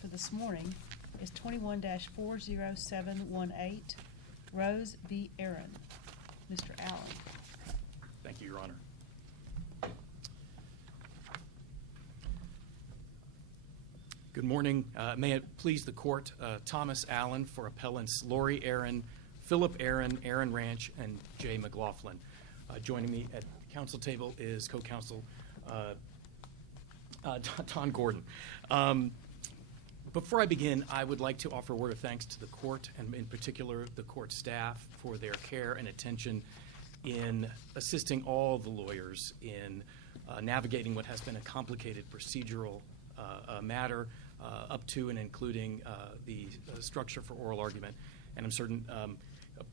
For this morning is 21-40718, Rose v. Aaron. Mr. Allen. Thank you, Your Honor. Good morning. May it please the court, Thomas Allen for appellants Lori Aaron, Philip Aaron, Aaron Ranch, and Jay McLaughlin. Joining me at the counsel table is co-counsel Don Gordon. Before I begin, I would like to offer a word of thanks to the court, and in particular the court staff, for their care and attention in assisting all the lawyers in navigating what has been a complicated procedural matter up to and including the structure for oral argument. And I'm certain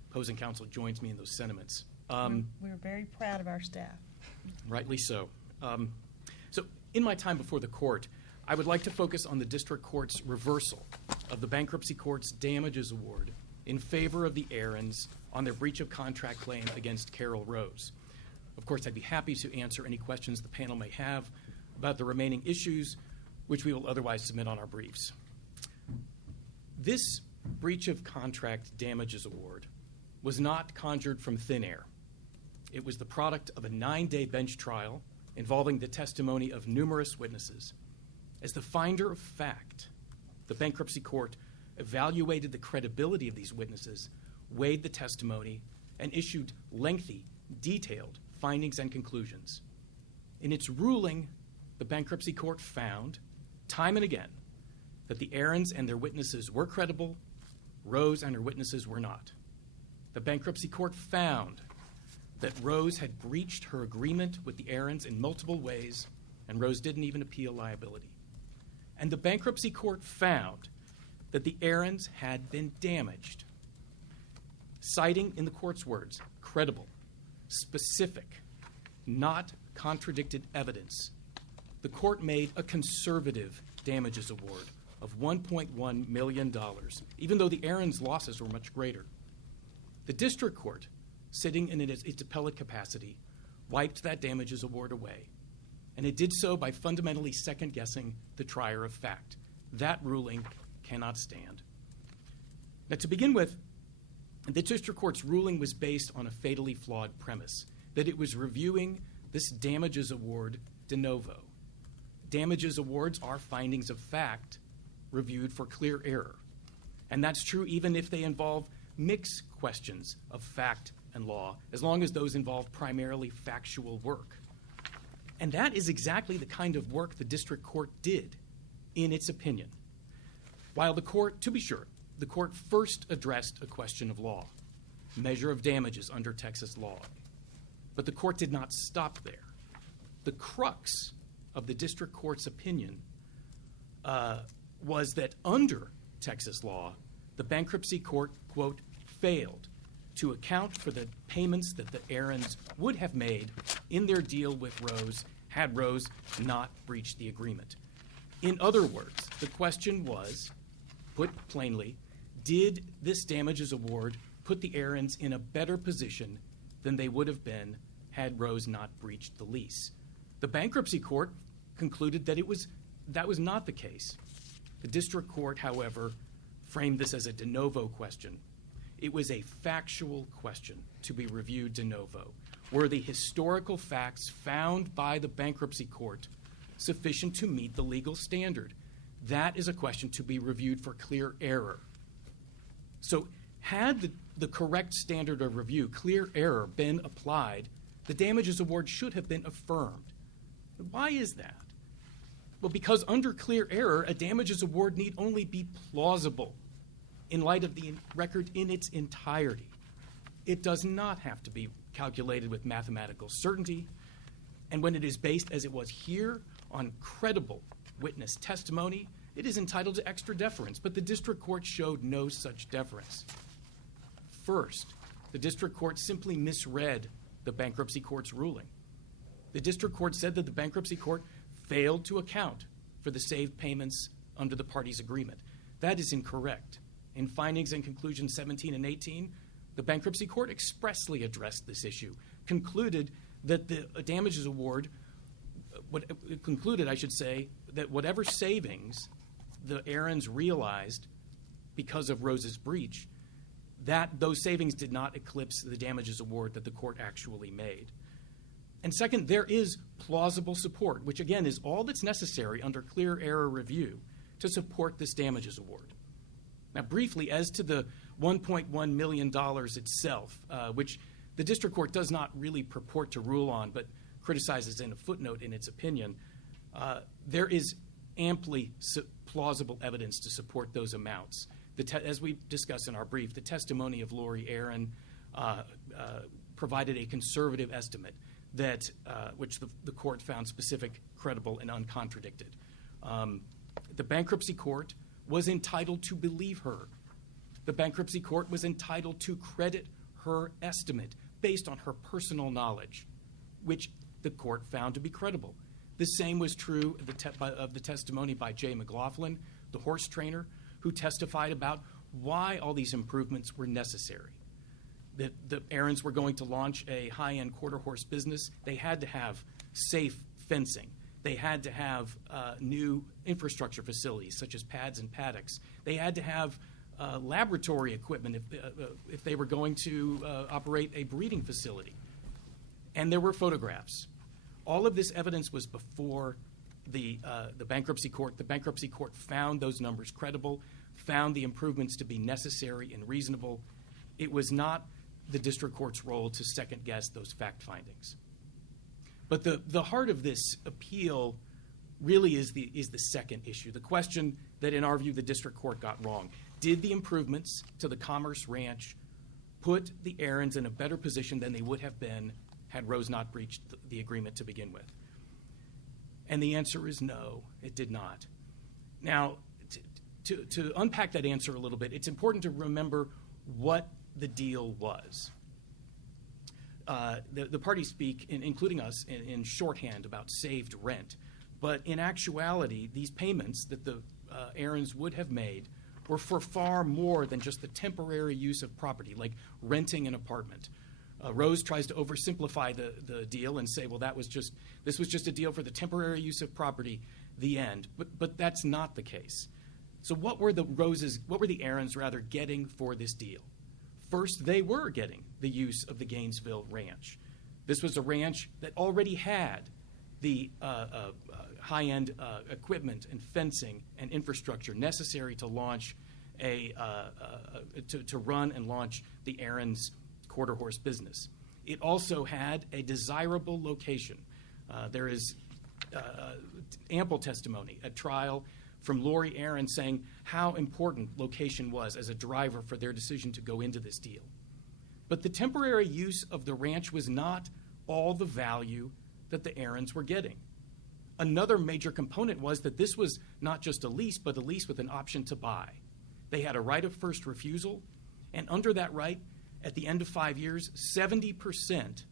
opposing counsel joins me in those sentiments. We're very proud of our staff. Rightly so. So in my time before the court, I would like to focus on the district court's reversal of the bankruptcy court's damages award in favor of the Aarons on their breach of contract claim against Carol Rose. Of course, I'd be happy to answer any questions the panel may have about the remaining issues, which we will otherwise submit on our briefs. This breach of contract damages award was not conjured from thin air. It was the product of a 9-day bench trial involving the testimony of numerous witnesses. As the finder of fact, the bankruptcy court evaluated the credibility of these witnesses, weighed the testimony, and issued lengthy, detailed findings and conclusions. In its ruling, the bankruptcy court found, time and again, that the Aarons and their witnesses were credible, Rose and her witnesses were not. The bankruptcy court found that Rose had breached her agreement with the Aarons in multiple ways, and Rose didn't even appeal liability. And the bankruptcy court found that the Aarons had been damaged, citing, in the court's words, credible, specific, not contradicted evidence. The court made a conservative damages award of $1.1 million, even though the Aarons' losses were much greater. The district court, sitting in its appellate capacity, wiped that damages award away. And it did so by fundamentally second-guessing the trier of fact. That ruling cannot stand. Now, to begin with, the district court's ruling was based on a fatally flawed premise, that it was reviewing this damages award de novo. Damages awards are findings of fact reviewed for clear error. And that's true even if they involve mixed questions of fact and law, as long as those involve primarily factual work. And that is exactly the kind of work the district court did in its opinion. While the court, to be sure, the court first addressed a question of law, measure of damages under Texas law. But the court did not stop there. The crux of the district court's opinion was that under Texas law, the bankruptcy court, quote, failed to account for the payments that the Aarons would have made in their deal with Rose had Rose not breached the agreement. In other words, the question was, put plainly, did this damages award put the Aarons in a better position than they would have been had Rose not breached the lease? The bankruptcy court concluded that that was not the case. The district court, however, framed this as a de novo question. It was a factual question to be reviewed de novo. Were the historical facts found by the bankruptcy court sufficient to meet the legal standard? That is a question to be reviewed for clear error. So had the correct standard of review, clear error, been applied, the damages award should have been affirmed. Why is that? Well, because under clear error, a damages award need only be plausible in light of the record in its entirety. It does not have to be calculated with mathematical certainty, and when it is based, as it was here, on credible witness testimony, it is entitled to extra deference, but the district court showed no such deference. First, the district court simply misread the bankruptcy court's ruling. The district court said that the bankruptcy court failed to account for the saved payments under the parties' agreement. That is incorrect. In findings and conclusions 17 and 18, the bankruptcy court expressly addressed this issue, concluded that the damages award, concluded, I should say, that whatever savings the Aarons realized, because of Rose's breach, that those savings did not eclipse the damages award that the court actually made. And second, there is plausible support, which again is all that's necessary under clear error review to support this damages award. Now, briefly, as to the $1.1 million itself, which the district court does not really purport to rule on, but criticizes in a footnote in its opinion, there is amply plausible evidence to support those amounts. As we discussed in our brief, the testimony of Lori Aaron provided a conservative estimate that which the court found specific, credible, and uncontradicted. The bankruptcy court was entitled to believe her. The bankruptcy court was entitled to credit her estimate based on her personal knowledge, which the court found to be credible. The same was true of the testimony by Jay McLaughlin, the horse trainer, who testified about why all these improvements were necessary. That the Aarons were going to launch a high-end quarter horse business. They had to have safe fencing. They had to have new infrastructure facilities, such as pads and paddocks. They had to have laboratory equipment if they were going to operate a breeding facility. And there were photographs. All of this evidence was before the bankruptcy court. The bankruptcy court found those numbers credible, found the improvements to be necessary and reasonable. It was not the district court's role to second-guess those fact findings. But the heart of this appeal really is the second issue, the question that, in our view, the district court got wrong. Did the improvements to the Commerce Ranch put the Aarons in a better position than they would have been had Rose not breached the agreement to begin with? And the answer is no, it did not. Now, to unpack that answer a little bit, it's important to remember what the deal was. The parties speak, including us, in shorthand about saved rent. But in actuality, these payments that the Aarons would have made were for far more than just the temporary use of property, like renting an apartment. Rose tries to oversimplify the deal and say, well, this was just a deal for the temporary use of property, the end. But that's not the case. So what were the Aarons getting for this deal? First, they were getting the use of the Gainesville Ranch. This was a ranch that already had the high-end equipment and fencing and infrastructure necessary to launch to run and launch the Aarons quarter horse business. It also had a desirable location. There is ample testimony at trial from Lori Aaron saying how important location was as a driver for their decision to go into this deal. But the temporary use of the ranch was not all the value that the Aarons were getting. Another major component was that this was not just a lease, but a lease with an option to buy. They had a right of first refusal, and under that right, at the end of 5 years, 70%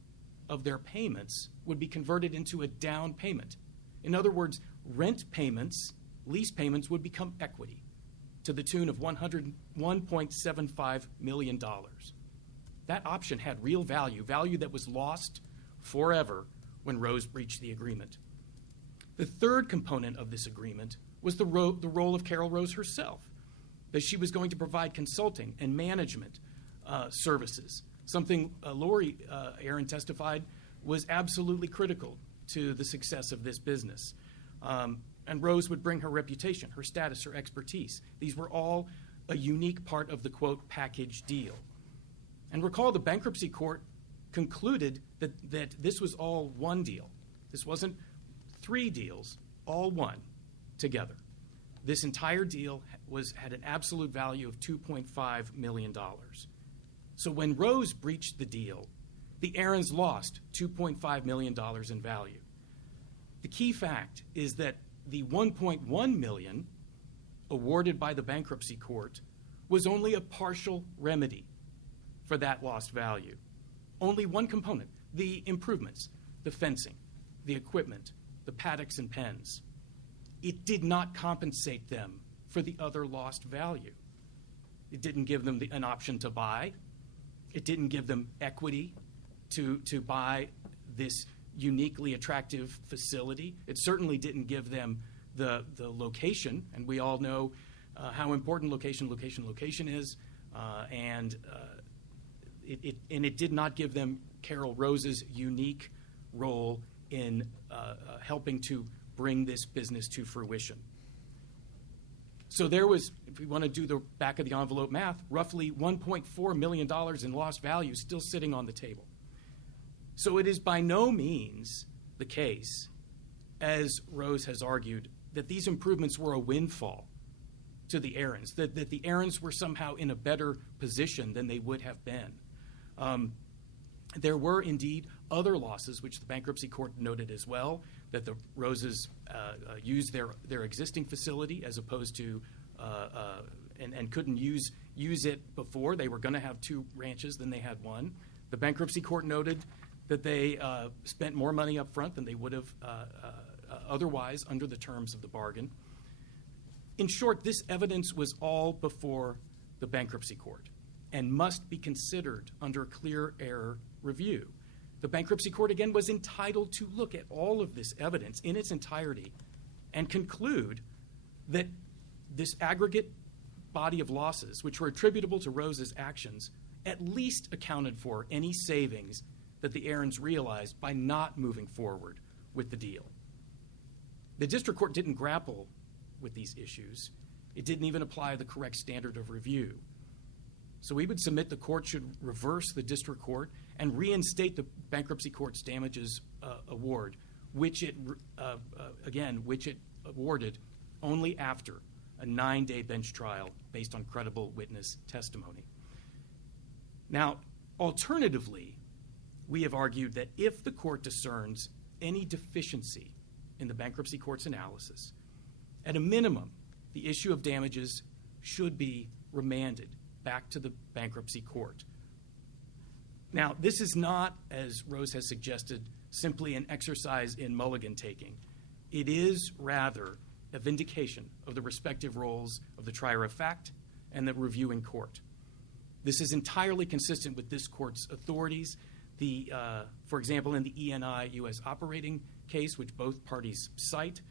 of their payments would be converted into a down payment. In other words, rent payments, lease payments would become equity to the tune of $1.75 million. That option had real value that was lost forever when Rose breached the agreement. The third component of this agreement was the role of Carol Rose herself, that she was going to provide consulting and management services, something Lori Aaron testified was absolutely critical to the success of this business. And Rose would bring her reputation, her status, her expertise. These were all a unique part of the, quote, package deal. And recall the bankruptcy court concluded that this was all one deal. This wasn't three deals, all one together. This entire deal had an absolute value of $2.5 million. So when Rose breached the deal, the Aarons lost $2.5 million in value. The key fact is that the $1.1 million awarded by the bankruptcy court was only a partial remedy for that lost value. Only one component, the improvements, the fencing, the equipment, the paddocks and pens. It did not compensate them for the other lost value. It didn't give them an option to buy. It didn't give them equity to buy this uniquely attractive facility. It certainly didn't give them the location, and we all know how important location is, and it did not give them Carol Rose's unique role in helping to bring this business to fruition. So there was, if we want to do the back of the envelope math, roughly $1.4 million in lost value still sitting on the table. So it is by no means the case, as Rose has argued, that these improvements were a windfall to the Aarons, that the Aarons were somehow in a better position than they would have been. There were indeed other losses, which the bankruptcy court noted as well, that the Roses used their existing facility as opposed to and couldn't use it before. They were going to have 2 ranches than they had 1. The bankruptcy court noted that they spent more money up front than they would have otherwise under the terms of the bargain. In short, this evidence was all before the bankruptcy court and must be considered under clear error review. The bankruptcy court, again, was entitled to look at all of this evidence in its entirety and conclude that this aggregate body of losses, which were attributable to Rose's actions, at least accounted for any savings that the Aarons realized by not moving forward with the deal. The district court didn't grapple with these issues. It didn't even apply the correct standard of review. So we would submit the court should reverse the district court and reinstate the bankruptcy court's damages award, which it awarded only after a 9-day bench trial based on credible witness testimony. Now, alternatively, we have argued that if the court discerns any deficiency in the bankruptcy court's analysis, at a minimum, the issue of damages should be remanded back to the bankruptcy court. Now, this is not, as Rose has suggested, simply an exercise in mulligan taking. It is rather a vindication of the respective roles of the trier of fact and the reviewing court. This is entirely consistent with this court's authorities. For example, in the ENI U.S. operating case, which both parties cite,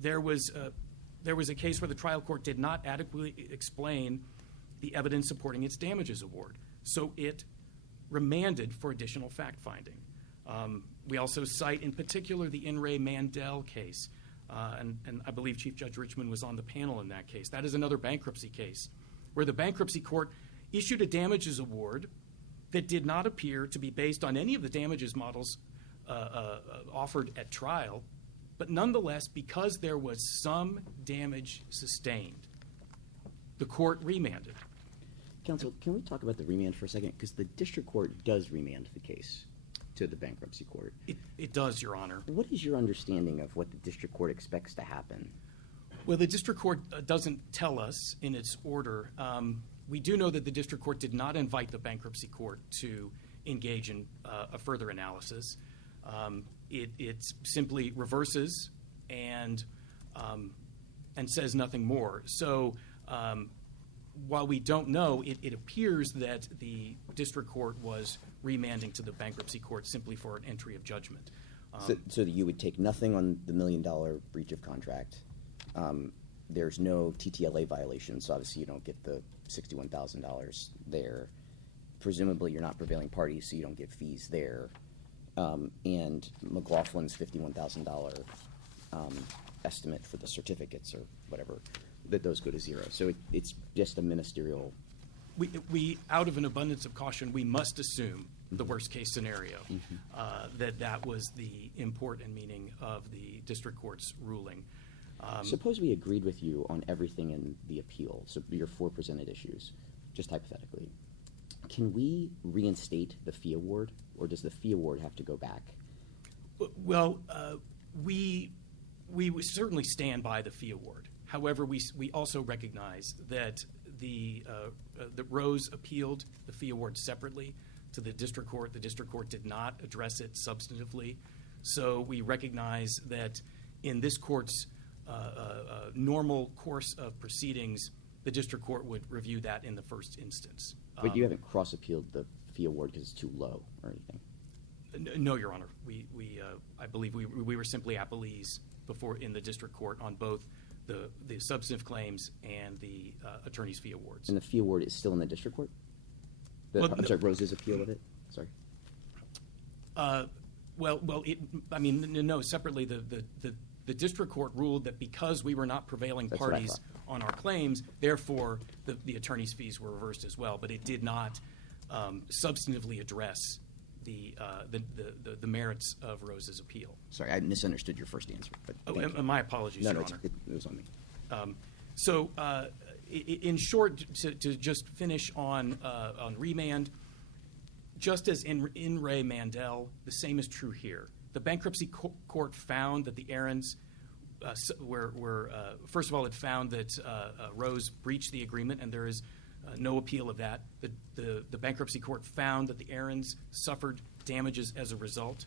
there was a case where the trial court did not adequately explain the evidence supporting its damages award, so it remanded for additional fact-finding. We also cite, in particular, the In re Mandel case, and I believe Chief Judge Richman was on the panel in that case. That is another bankruptcy case where the bankruptcy court issued a damages award that did not appear to be based on any of the damages models offered at trial, but nonetheless, because there was some damage sustained, the court remanded. Counsel, can we talk about the remand for a second? Because the district court does remand the case to the bankruptcy court. It does, Your Honor. What is your understanding of what the district court expects to happen? Well, the district court doesn't tell us in its order. We do know that the district court did not invite the bankruptcy court to engage in a further analysis. It simply reverses and says nothing more. So while we don't know, it appears that the district court was remanding to the bankruptcy court simply for an entry of judgment. So that you would take nothing on the $1 million breach of contract. There's no TTLA violation, so obviously you don't get the $61,000 there. Presumably you're not prevailing party, so you don't get fees there. And McLaughlin's $51,000 estimate for the certificates or whatever, that those go to zero. So it's just a ministerial. We, out of an abundance of caution, we must assume the worst case scenario, that was the import and meaning of the district court's ruling. Suppose we agreed with you on everything in the appeal, so your 4 presented issues, just hypothetically. Can we reinstate the fee award, or does the fee award have to go back? Well, we certainly stand by the fee award. However, we also recognize that the Rose appealed the fee award separately to the district court. The district court did not address it substantively. So we recognize that in this court's normal course of proceedings, the district court would review that in the first instance. But you haven't cross-appealed the fee award because it's too low or anything? No, Your Honor. I believe we were simply appellees in the district court on both the substantive claims and the attorney's fee awards. And the fee award is still in the district court? Well, I'm sorry, Rose's appeal of it? Sorry. No, separately, the district court ruled that because we were not prevailing That's what I parties thought. on our claims, therefore the attorney's fees were reversed as well, but it did not substantively address the merits of Rose's appeal. Sorry, I misunderstood your first answer. But thank you. My apologies, No, Your no, Honor. it was on me. In short, to just finish on remand, just as in Ray Mandel, the same is true here. The bankruptcy court found that the errands first of all, it found that Rose breached the agreement, and there is no appeal of that. The bankruptcy court found that the errands suffered damages as a result.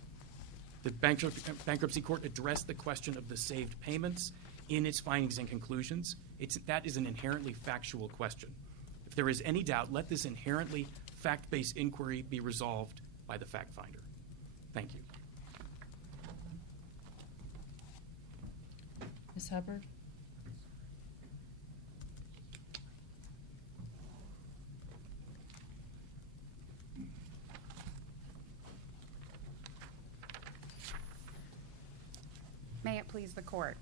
The bankruptcy court addressed the question of the saved payments in its findings and conclusions. That is an inherently factual question. If there is any doubt, let this inherently fact-based inquiry be resolved by the fact finder. Thank you. Ms. Hubbard? May it please the court.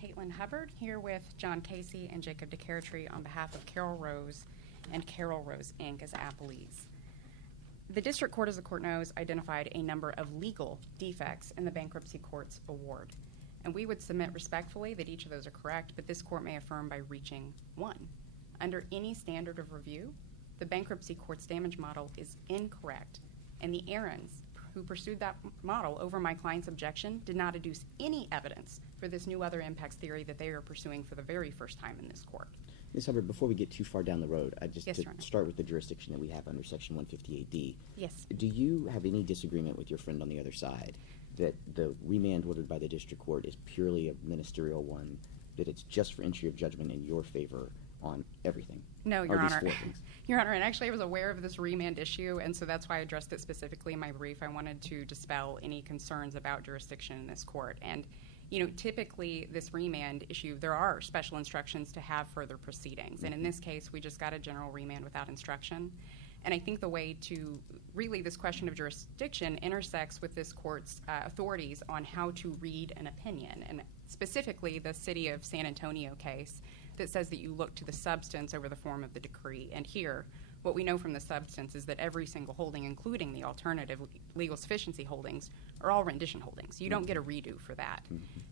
Caitlyn Hubbard here with John Casey and Jacob DeCaretry on behalf of Carol Rose and Carol Rose, Inc. as appellees. The district court, as the court knows, identified a number of legal defects in the bankruptcy court's award. And we would submit respectfully that each of those are correct, but this court may affirm by reaching one. Under any standard of review, the bankruptcy court's damage model is incorrect, and the errands who pursued that model over my client's objection did not adduce any evidence for this new other impacts theory that they are pursuing for the very first time in this court. Ms. Hubbard, before we get too far down the road, Yes, to Your Honor. start with the jurisdiction that we have under Section 158D. Yes. Do you have any disagreement with your friend on the other side that the remand ordered by the district court is purely a ministerial one, that it's just for entry of judgment in your favor on everything? No, Your Or these Honor. four things? Your Honor, and actually I was aware of this remand issue, and so that's why I addressed it specifically in my brief. I wanted to dispel any concerns about jurisdiction in this court. And, typically this remand issue, there are special instructions to have further proceedings. And in this case, we just got a general remand without instruction. And I think the way to really this question of jurisdiction intersects with this court's authorities on how to read an opinion, and specifically the City of San Antonio case that says that you look to the substance over the form of the decree. And here, what we know from the substance is that every single holding, including the alternative legal sufficiency holdings, are all rendition holdings. You don't get a redo for that.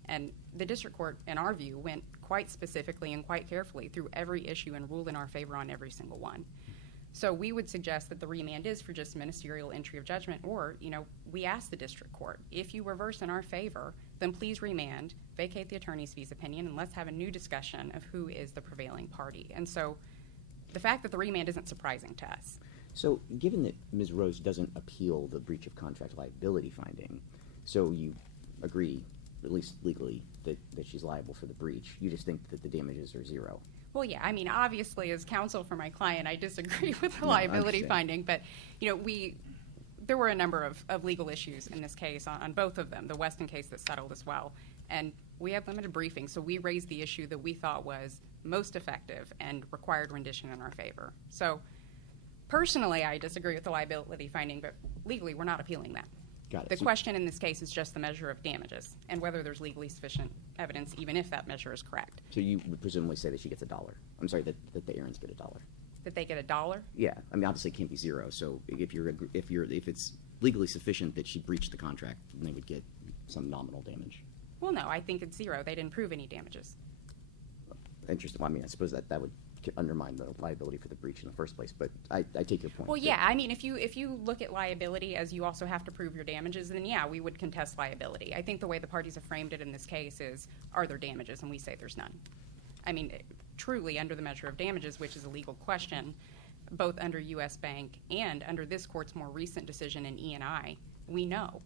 And the district court, in our view, went quite specifically and quite carefully through every issue and ruled in our favor on every single one. So we would suggest that the remand is for just ministerial entry of judgment, or, we ask the district court, if you reverse in our favor, then please remand, vacate the attorney's fees opinion, and let's have a new discussion of who is the prevailing party. And so the fact that the remand isn't surprising to us. So given that Ms. Rose doesn't appeal the breach of contract liability finding, so you agree, at least legally, that she's liable for the breach, you just think that the damages are zero? Well, yeah, obviously, as counsel for my client, I disagree with the No, I liability understand. finding, but, there were a number of legal issues in this case on both of them, the Weston case that settled as well. And we had limited briefing, so we raised the issue that we thought was most effective and required rendition in our favor. So personally, I disagree with the liability finding, but legally, we're not appealing that. Got it. The So- question in this case is just the measure of damages and whether there's legally sufficient evidence, even if that measure is correct. So you would presumably say that she gets $1. I'm sorry, that the errands get $1. That they get $1? Yeah, obviously it can't be zero. So if it's legally sufficient that she breached the contract, then they would get some nominal damage. Well, no, I think it's zero. They didn't prove any damages. Interesting. Well, I suppose that would undermine the liability for the breach in the first place. But I take your point. Well, yeah, if you look at liability as you also have to prove your damages, then yeah, we would contest liability. I think the way the parties have framed it in this case is, are there damages? And we say there's none. Truly, under the measure of damages, which is a legal question, both under U.S. Bank and under this court's more recent decision in E&I, we know.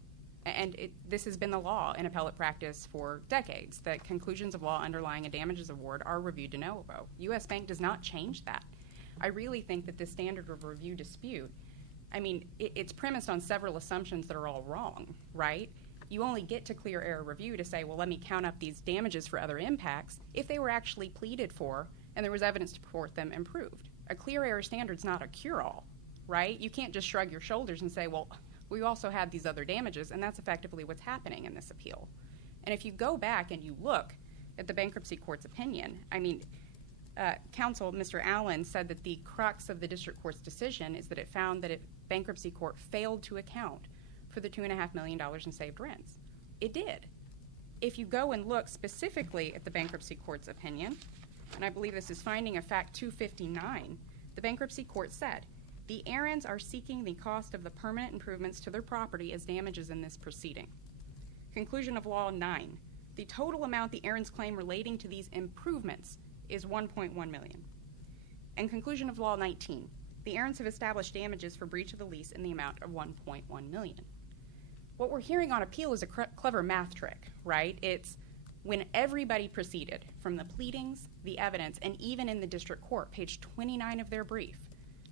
And this has been the law in appellate practice for decades, that conclusions of law underlying a damages award are reviewed de novo. U.S. Bank does not change that. I really think that this standard of review dispute, it's premised on several assumptions that are all wrong, right? you only get to clear error review to say, well, let me count up these damages for other impacts if they were actually pleaded for and there was evidence to support them and proved. A clear error standard's not a cure-all, right? You can't just shrug your shoulders and say, well, we also had these other damages, and that's effectively what's happening in this appeal. And if you go back and you look at the bankruptcy court's opinion, I mean, counsel, Mr. Allen, said that the crux of the district court's decision is that it found that bankruptcy court failed to account for the $2.5 million in saved rents. It did. If you go and look specifically at the bankruptcy court's opinion, and I believe this is finding of fact 259, the bankruptcy court said, the Aarons are seeking the cost of the permanent improvements to their property as damages in this proceeding. Conclusion of law 9, the total amount the Aarons claim relating to these improvements is $1.1 million. And conclusion of law 19, the Aarons have established damages for breach of the lease in the amount of $1.1 million. What we're hearing on appeal is a clever math trick, right? It's when everybody proceeded, from the pleadings, the evidence, and even in the district court, page 29 of their brief,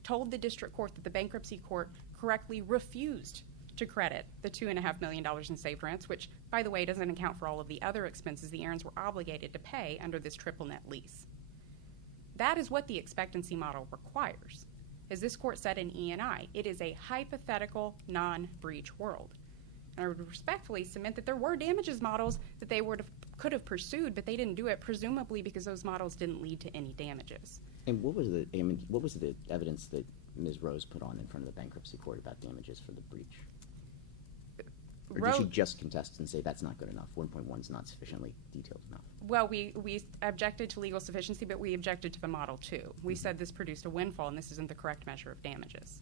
told the district court that the bankruptcy court correctly refused to credit the $2.5 million in saved rents, which, by the way, doesn't account for all of the other expenses the Aarons were obligated to pay under this triple net lease. That is what the expectancy model requires. As this court said in E&I, it is a hypothetical, non-breach world. And I would respectfully submit that there were damages models that they could have pursued, but they didn't do it, presumably because those models didn't lead to any damages. And what was the evidence that Ms. Rose put on in front of the bankruptcy court about damages for the breach? Or did she just contest and say that's not good enough? 1.1 is not sufficiently detailed enough. Well, we objected to legal sufficiency, but we objected to the model too. We said this produced a windfall and this isn't the correct measure of damages.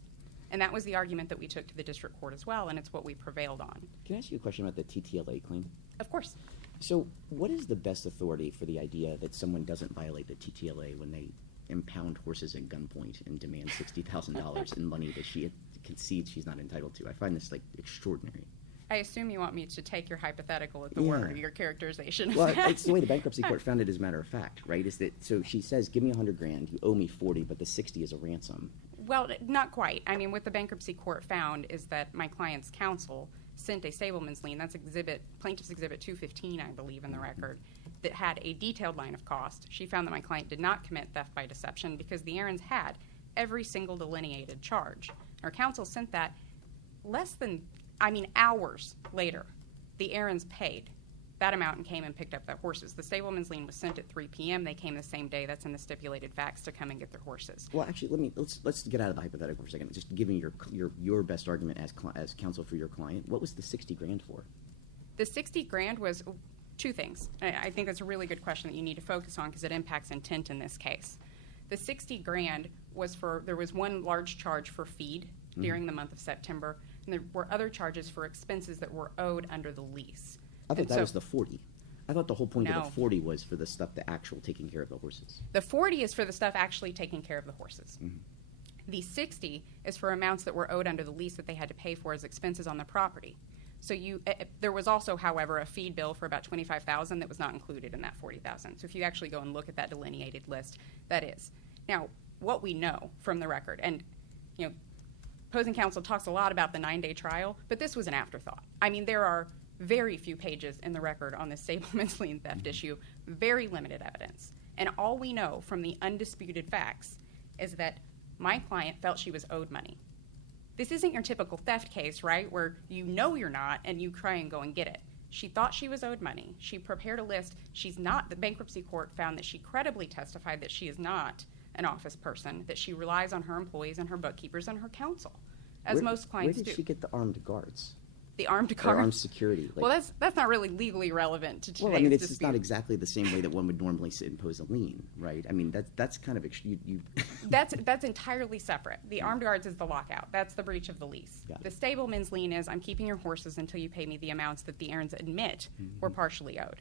And that was the argument that we took to the district court as well, and it's what we prevailed on. Can I ask you a question about the TTLA claim? Of course. So what is the best authority for the idea that someone doesn't violate the TTLA when they impound horses at gunpoint and demand $60,000 in money that she concedes she's not entitled to? I find this extraordinary. I assume you want me to take your hypothetical at the word, your characterization. Well, it's the way the bankruptcy court found it, as a matter of fact, right? Is that so? She says, "Give me $100,000. You owe me 40, but the 60 is a ransom." Well, not quite. I mean, what the bankruptcy court found is that my client's counsel sent a stableman's lien. That's plaintiff's exhibit 215, I believe, in the record, that had a detailed line of cost. She found that my client did not commit theft by deception because the Aarons had every single delineated charge. Our counsel sent that hours later. The Aarons paid that amount and came and picked up their horses. The stableman's lien was sent at 3 p.m. They came the same day. That's in the stipulated facts to come and get their horses. Well, actually, let's get out of the hypothetical for a second. Just give me your best argument as counsel for your client. What was the $60,000 for? The $60,000 was two things. I think that's a really good question that you need to focus on because it impacts intent in this case. The $60,000 was there was one large charge for feed during the month of September, and there were other charges for expenses that were owed under the lease. I thought that was the 40. I thought the whole point of the 40 No. was for the stuff, the actual taking care of the horses. The 40 is for the stuff actually taking care of the horses. Mm-hmm. The 60 is for amounts that were owed under the lease that they had to pay for as expenses on the property. So there was also, however, a feed bill for about $25,000 that was not included in that $40,000. So if you actually go and look at that delineated list, that is. Now, what we know from the record, and opposing counsel talks a lot about the 9-day trial, but this was an afterthought. I mean, there are very few pages in the record on this stableman's lien theft issue, very limited evidence. And all we know from the undisputed facts is that my client felt she was owed money. This isn't your typical theft case, right, where you know you're not and you try and go and get it. She thought she was owed money. She prepared a list. She's not. The bankruptcy court found that she credibly testified that she is not an office person, that she relies on her employees and her bookkeepers and her counsel, as most clients do. Where did she get the armed guards? The armed guards? Or armed security. Well, that's not really legally relevant to today's Well, I mean, it's dispute. just not exactly the same way that one would normally impose a lien, right? I mean, that's kind of you. That's entirely separate. The armed guards is the lockout. That's the breach of the lease. Got it. The stableman's lien is I'm keeping your horses until you pay me the amounts that the Aarons admit were partially owed.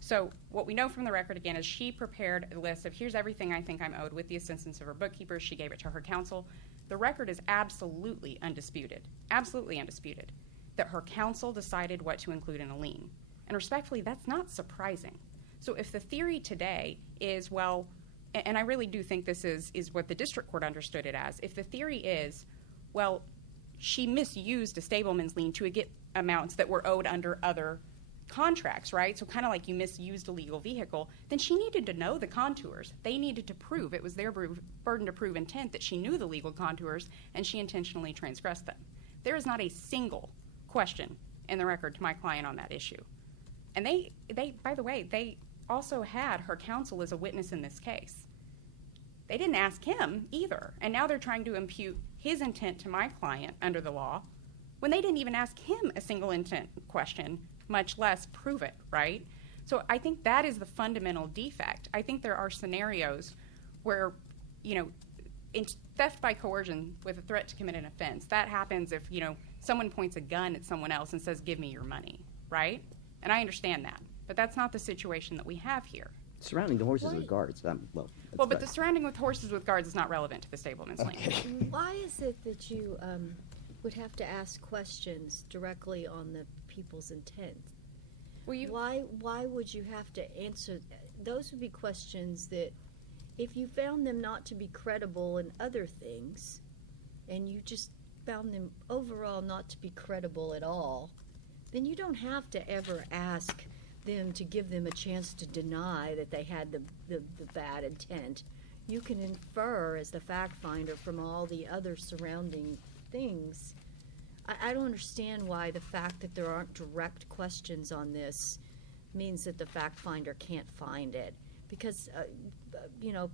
So what we know from the record, again, is she prepared a list of here's everything I think I'm owed with the assistance of her bookkeepers. She gave it to her counsel. The record is absolutely undisputed, that her counsel decided what to include in a lien. And respectfully, that's not surprising. So if the theory today is, well, and I really do think this is what the district court understood it as, if the theory is, well, she misused a stableman's lien to get amounts that were owed under other contracts, right? So kind of like you misused a legal vehicle, then she needed to know the contours. They needed to prove, it was their burden to prove intent, that she knew the legal contours and she intentionally transgressed them. There is not a single question in the record to my client on that issue. And they by the way, they also had her counsel as a witness in this case. They didn't ask him either. And now they're trying to impute his intent to my client under the law when they didn't even ask him a single intent question, much less prove it, right? So I think that is the fundamental defect. I think there are scenarios where, you know, in theft by coercion with a threat to commit an offense, that happens if, you know, someone points a gun at someone else and says, give me your money, right? And I understand that. But that's not the situation that we have here. Surrounding the horses Why- with guards, well, Well, but the surrounding with horses with guards is not relevant to the stableman's lien. Why is it that you would have to ask questions directly on the people's intent? Well, you, Why would you have to answer? Those would be questions that, if you found them not to be credible in other things, and you just found them overall not to be credible at all, then you don't have to ever ask them to give them a chance to deny that they had the bad intent. You can infer as the fact finder from all the other surrounding things. I don't understand why the fact that there aren't direct questions on this means that the fact finder can't find it. Because, you know,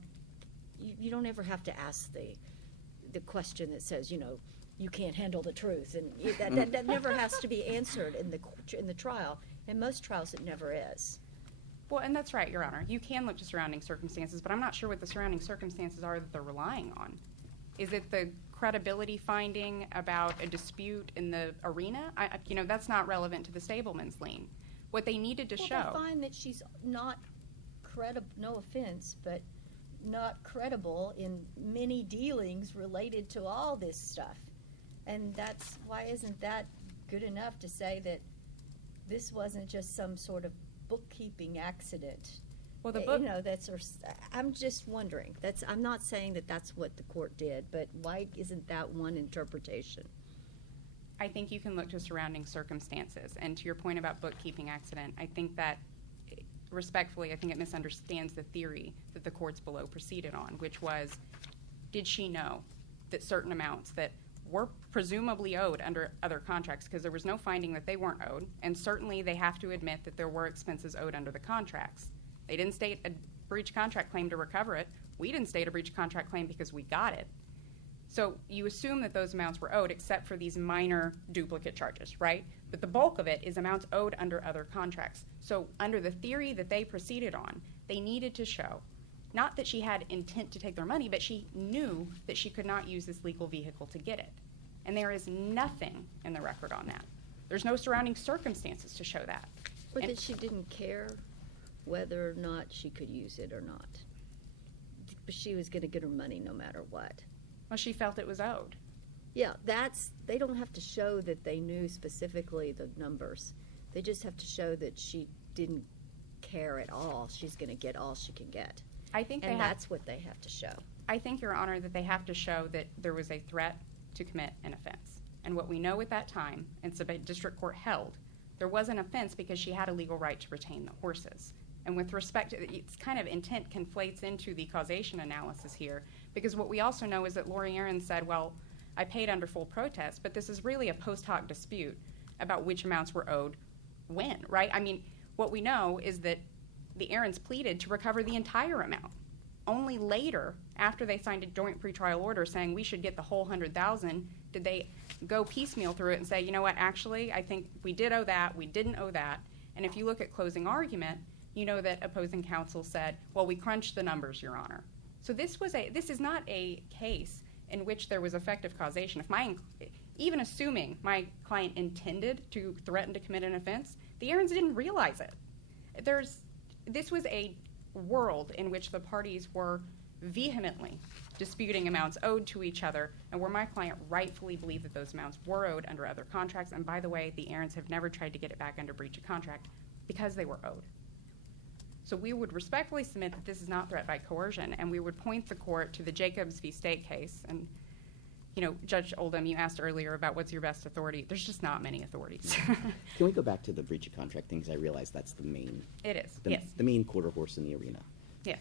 you don't ever have to ask the question that says, you know, you can't handle the truth. And that never has to be answered in the trial. In most trials, it never is. well, and that's right, Your Honor. You can look to surrounding circumstances, but I'm not sure what the surrounding circumstances are that they're relying on. Is it the credibility finding about a dispute in the arena? You know, that's not relevant to the stableman's lien. What they needed to show. Well, they find that she's not credible, no offense, but not credible in many dealings related to all this stuff. And that's, why isn't that good enough to say that this wasn't just some sort of bookkeeping accident? Well, the book, You know, I'm just wondering. I'm not saying that that's what the court did, but why isn't that one interpretation? I think you can look to surrounding circumstances. And to your point about bookkeeping accident, I think that, respectfully, I think it misunderstands the theory that the courts below proceeded on, which was, did she know that certain amounts that were presumably owed under other contracts, because there was no finding that they weren't owed, and certainly they have to admit that there were expenses owed under the contracts. They didn't state a breach of contract claim to recover it. We didn't state a breach of contract claim because we got it. So you assume that those amounts were owed except for these minor duplicate charges, right? But the bulk of it is amounts owed under other contracts. So under the theory that they proceeded on, they needed to show not that she had intent to take their money, but she knew that she could not use this legal vehicle to get it. And there is nothing in the record on that. There's no surrounding circumstances to show that. Or And- that she didn't care whether or not she could use it or not. But she was going to get her money no matter what. Well, she felt it was owed. Yeah, they don't have to show that they knew specifically the numbers. They just have to show that she didn't care at all. She's going to get all she can get. I think And they have, that's what they have to show. I think, Your Honor, that they have to show that there was a threat to commit an offense. And what we know at that time, and so the district court held, there was an offense because she had a legal right to retain the horses. And with respect to, it's kind of intent conflates into the causation analysis here, because what we also know is that Lori Aaron said, well, I paid under full protest, but this is really a post hoc dispute about which amounts were owed when, right? I mean, what we know is that the Aarons pleaded to recover the entire amount. Only later, after they signed a joint pretrial order saying we should get the whole $100,000, did they go piecemeal through it and say, you know what, actually, I think we did owe that, we didn't owe that. And if you look at closing argument, you know that opposing counsel said, well, we crunched the numbers, Your Honor. So this is not a case in which there was effective causation. Even assuming my client intended to threaten to commit an offense, the Aarons didn't realize it. This was a world in which the parties were vehemently disputing amounts owed to each other, and where my client rightfully believed that those amounts were owed under other contracts. And by the way, the Aarons have never tried to get it back under breach of contract because they were owed. So we would respectfully submit that this is not threat by coercion, and we would point the court to the Jacobs v. State case. And, Judge Oldham, you asked earlier about what's your best authority. There's just not many authorities. Can we go back to the breach of contract thing? Because I realize that's the main, It is, the, yes. the main quarter horse in the arena. Yes.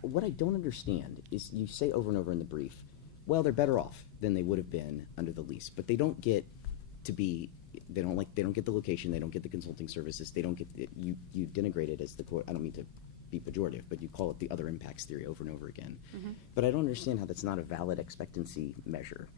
What I don't understand is you say over and over in the brief, well, they're better off than they would have been under the lease, but they don't get to be, they don't get the location, they don't get the consulting services, they don't get, you denigrate it as the court, I don't mean to be pejorative, but you call it the other impacts theory over and over again. But I don't understand how that's not a valid expectancy measure.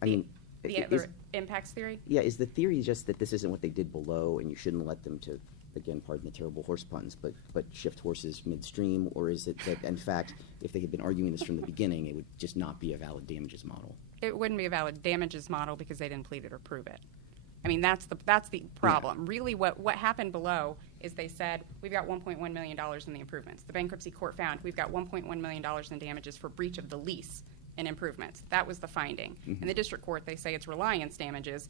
I mean, The other impacts theory? yeah, is the theory just that this isn't what they did below and you shouldn't let them to, again, pardon the terrible horse puns, but shift horses midstream? Or is it that, in fact, if they had been arguing this from the beginning, it would just not be a valid damages model? It wouldn't be a valid damages model because they didn't plead it or prove it. I mean, that's the problem. Yeah. Really, what happened below is they said, we've got $1.1 million in the improvements. The bankruptcy court found we've got $1.1 million in damages for breach of the lease and improvements. That was the finding. In the district court, they say it's reliance damages,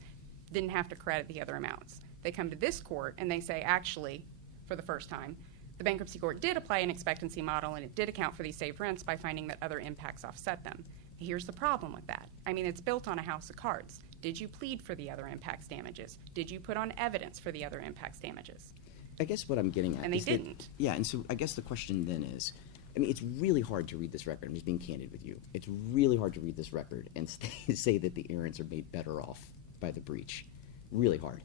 didn't have to credit the other amounts. They come to this court and they say, actually, for the first time, the bankruptcy court did apply an expectancy model and it did account for these saved rents by finding that other impacts offset them. Here's the problem with that. I mean, it's built on a house of cards. Did you plead for the other impacts damages? Did you put on evidence for the other impacts damages? I guess what I'm getting at And they is that- didn't. yeah, and so I guess the question then is, I mean, it's really hard to read this record. I'm just being candid with you. It's really hard to read this record and say that the errants are made better off by the breach. Really hard.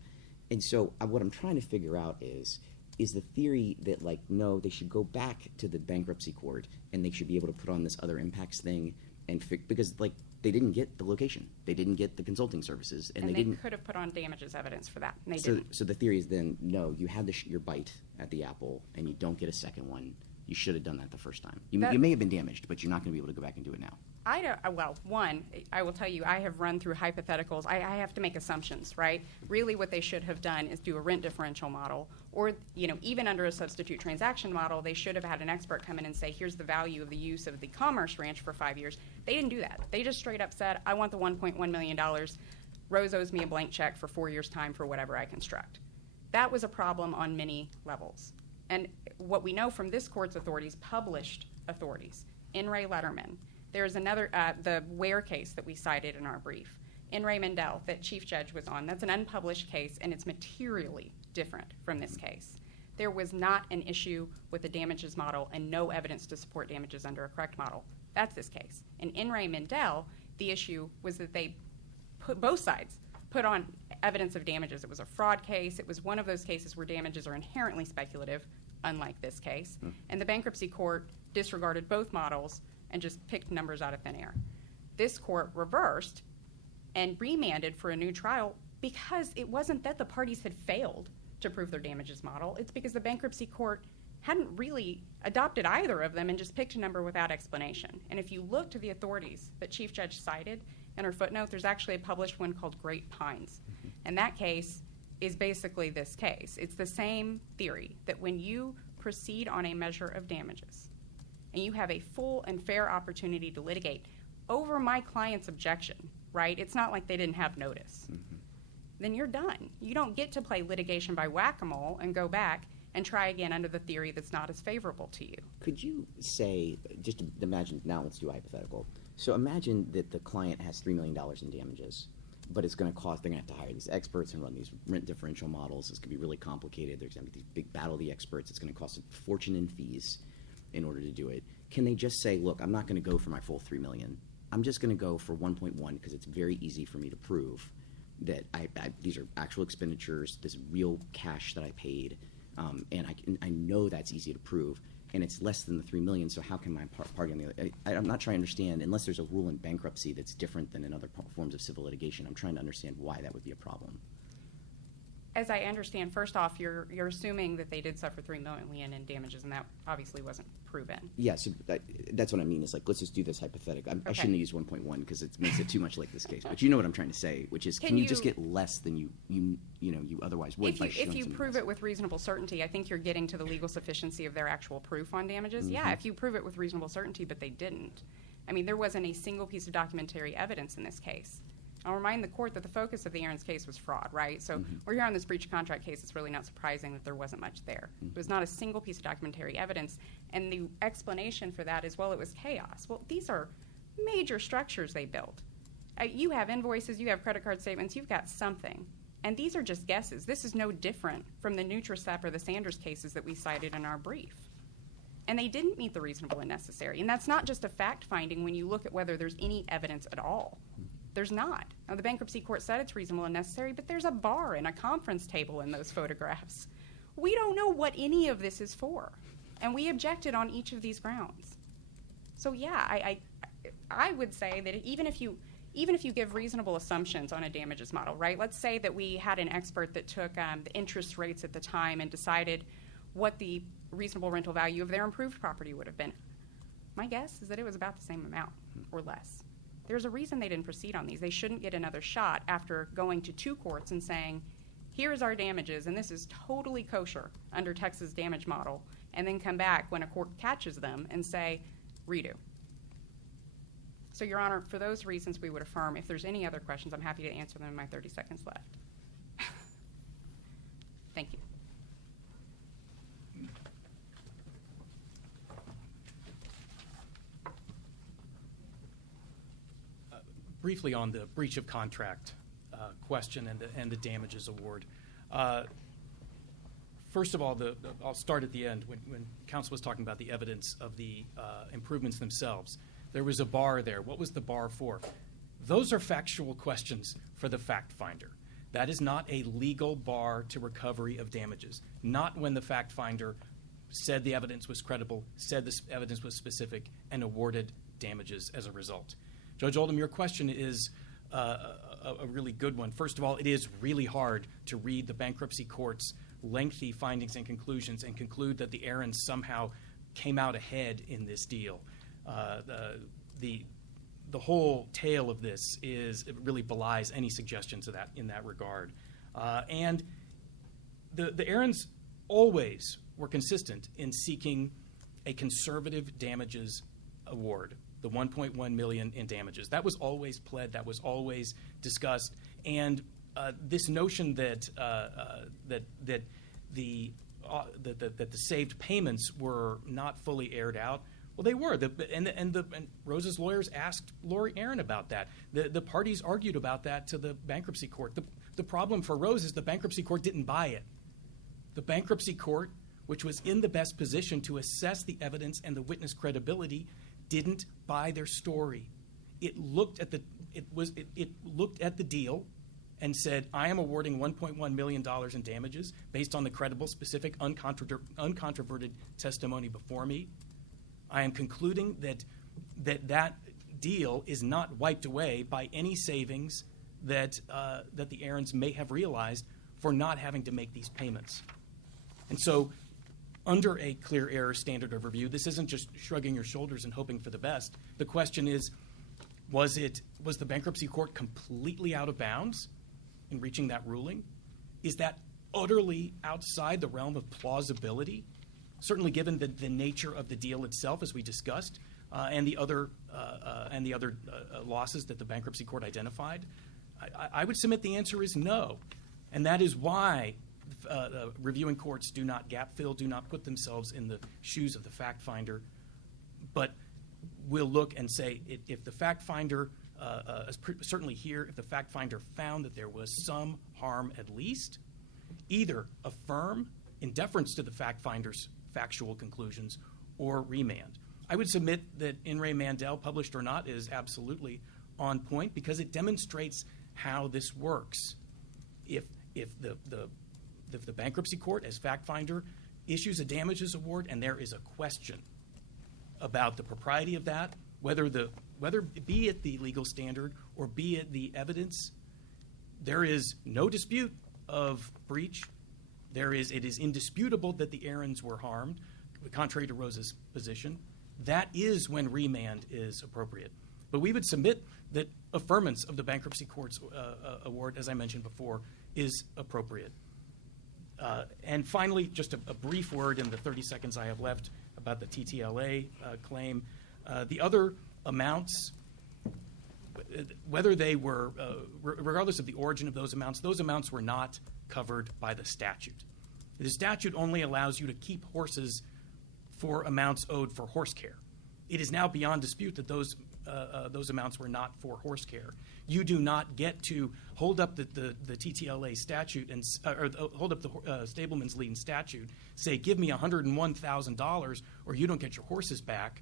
And so what I'm trying to figure out is the theory that, like, no, they should go back to the bankruptcy court and they should be able to put on this other impacts thing and because, like, they didn't get the location. They didn't get the consulting services. And they didn't. Could have put on damages evidence for that, and they So, didn't. so the theory is then, no, you had your bite at the apple, and you don't get a second one. You should have done that the first time. You may have been damaged, but you're not going to be able to go back and do it now. I don't, well, one, I will tell you, I have run through hypotheticals. I have to make assumptions, right? Really what they should have done is do a rent differential model, or, even under a substitute transaction model, they should have had an expert come in and say, here's the value of the use of the Commerce Ranch for 5 years. They didn't do that. They just straight up said, I want the $1.1 million. Rose owes me a blank check for 4 years' time for whatever I construct. That was a problem on many levels. And what we know from this court's authorities, published authorities, In re Letterman, there's another, the Ware case that we cited in our brief, In re Mendel, that Chief Judge was on. That's an unpublished case, and it's materially different from this case. There was not an issue with the damages model and no evidence to support damages under a correct model. That's this case. In re Mendel, the issue was that they both sides put on evidence of damages. It was a fraud case. It was one of those cases where damages are inherently speculative, unlike this case. And the bankruptcy court disregarded both models and just picked numbers out of thin air. This court reversed and remanded for a new trial because it wasn't that the parties had failed to prove their damages model. It's because the bankruptcy court hadn't really adopted either of them and just picked a number without explanation. And if you look to the authorities that Chief Judge cited in her footnote, there's actually a published one called Great Pines. And that case is basically this case. It's the same theory that when you proceed on a measure of damages and you have a full and fair opportunity to litigate over my client's objection, right? It's not like they didn't have notice. Then you're done. You don't get to play litigation by whack-a-mole and go back and try again under the theory that's not as favorable to you. Could you say, just imagine, now let's do a hypothetical. So imagine that the client has $3 million in damages, but it's going to cost, they're going to have to hire these experts and run these rent differential models. It's going to be really complicated. There's going to be these big battle of the experts. It's going to cost a fortune in fees in order to do it. Can they just say, look, I'm not going to go for my full $3 million. I'm just going to go for 1.1 because it's very easy for me to prove that these are actual expenditures, this real cash that I paid, and I know that's easy to prove, and it's less than the $3 million. So how can my party on the other? I'm not trying to understand, unless there's a rule in bankruptcy that's different than in other forms of civil litigation. I'm trying to understand why that would be a problem. As I understand, first off, you're assuming that they did suffer $3 million in damages, and that obviously wasn't proven. Yeah, so that's what I mean. Is like, let's just do this hypothetical. I shouldn't use 1.1 because it makes it too much like this case. But you know what I'm trying to say, which is, can you just get less than you otherwise would by showing If you something prove else? it with reasonable certainty, I think you're getting to the legal sufficiency of their actual proof on damages. Yeah, if you prove it with reasonable certainty, but they didn't. I mean, there wasn't a single piece of documentary evidence in this case. I'll remind the court that the focus of the Aaron's case was fraud, right? So we're here on this breach of contract case. It's really not surprising that there wasn't much there. It was not a single piece of documentary evidence. And the explanation for that is, well, it was chaos. Well, these are major structures they built. You have invoices, you have credit card statements, you've got something. And these are just guesses. This is no different from the Nutracep or the Sanders cases that we cited in our brief. And they didn't meet the reasonable and necessary. And that's not just a fact finding when you look at whether there's any evidence at all. There's not. Now, the bankruptcy court said it's reasonable and necessary, but there's a bar and a conference table in those photographs. We don't know what any of this is for. And we objected on each of these grounds. So yeah, I would say that even if you give reasonable assumptions on a damages model, right? Let's say that we had an expert that took the interest rates at the time and decided what the reasonable rental value of their improved property would have been. My guess is that it was about the same amount or less. There's a reason they didn't proceed on these. They shouldn't get another shot after going to 2 courts and saying, here's our damages, and this is totally kosher under Texas damage model, and then come back when a court catches them and say, redo. So, Your Honor, for those reasons, we would affirm. If there's any other questions, I'm happy to answer them in my 30 seconds left. Thank you. Briefly on the breach of contract question and the damages award. First of all, I'll start at the end. When counsel was talking about the evidence of the improvements themselves, there was a bar there. What was the bar for? Those are factual questions for the fact finder. That is not a legal bar to recovery of damages. Not when the fact finder said the evidence was credible, said the evidence was specific, and awarded damages as a result. Judge Oldham, your question is a really good one. First of all, it is really hard to read the bankruptcy court's lengthy findings and conclusions and conclude that the Aarons somehow came out ahead in this deal. The whole tale of this it really belies any suggestions of that in that regard. And the Aarons always were consistent in seeking a conservative damages award, the $1.1 million in damages. That was always pled. That was always discussed. And this notion that the saved payments were not fully aired out. Well, they were. And Rose's lawyers asked Lori Aaron about that. The parties argued about that to the bankruptcy court. The problem for Rose is the bankruptcy court didn't buy it. The bankruptcy court, which was in the best position to assess the evidence and the witness credibility, didn't buy their story. It looked at the deal and said, I am awarding $1.1 million in damages based on the credible, specific, uncontroverted testimony before me. I am concluding that deal is not wiped away by any savings that the Aarons may have realized for not having to make these payments. And so under a clear error standard of review, this isn't just shrugging your shoulders and hoping for the best. The question is, was the bankruptcy court completely out of bounds in reaching that ruling? Is that utterly outside the realm of plausibility? Certainly given the nature of the deal itself, as we discussed, and the other losses that the bankruptcy court identified, I would submit the answer is no. And that is why reviewing courts do not gap fill, do not put themselves in the shoes of the fact finder, but will look and say, if the fact finder, certainly here, if the fact finder found that there was some harm at least, either affirm in deference to the fact finder's factual conclusions or remand. I would submit that In re Mandel, published or not, is absolutely on point because it demonstrates how this works. If the bankruptcy court, as fact finder, issues a damages award and there is a question about the propriety of that, whether be it the legal standard or be it the evidence, there is no dispute of breach. It is indisputable that the Aarons were harmed, contrary to Rose's position. That is when remand is appropriate. But we would submit that affirmance of the bankruptcy court's award, as I mentioned before, is appropriate. And finally, just a brief word in the 30 seconds I have left about the TTLA claim. The other amounts, whether they were, regardless of the origin of those amounts were not covered by the statute. The statute only allows you to keep horses for amounts owed for horse care. It is now beyond dispute that those amounts were not for horse care. You do not get to hold up the TTLA statute and hold up the stableman's lien statute, say, give me $101,000 or you don't get your horses back,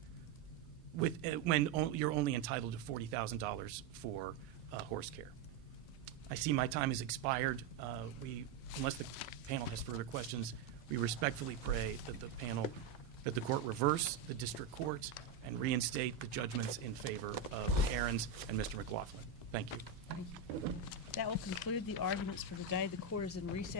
when you're only entitled to $40,000 for horse care. I see my time has expired. Unless the panel has further questions, we respectfully pray that the court reverse the district court and reinstate the judgments in favor of the Aarons and Mr. McLaughlin. Thank you. Thank you. That will conclude the arguments for today. The court is in recess.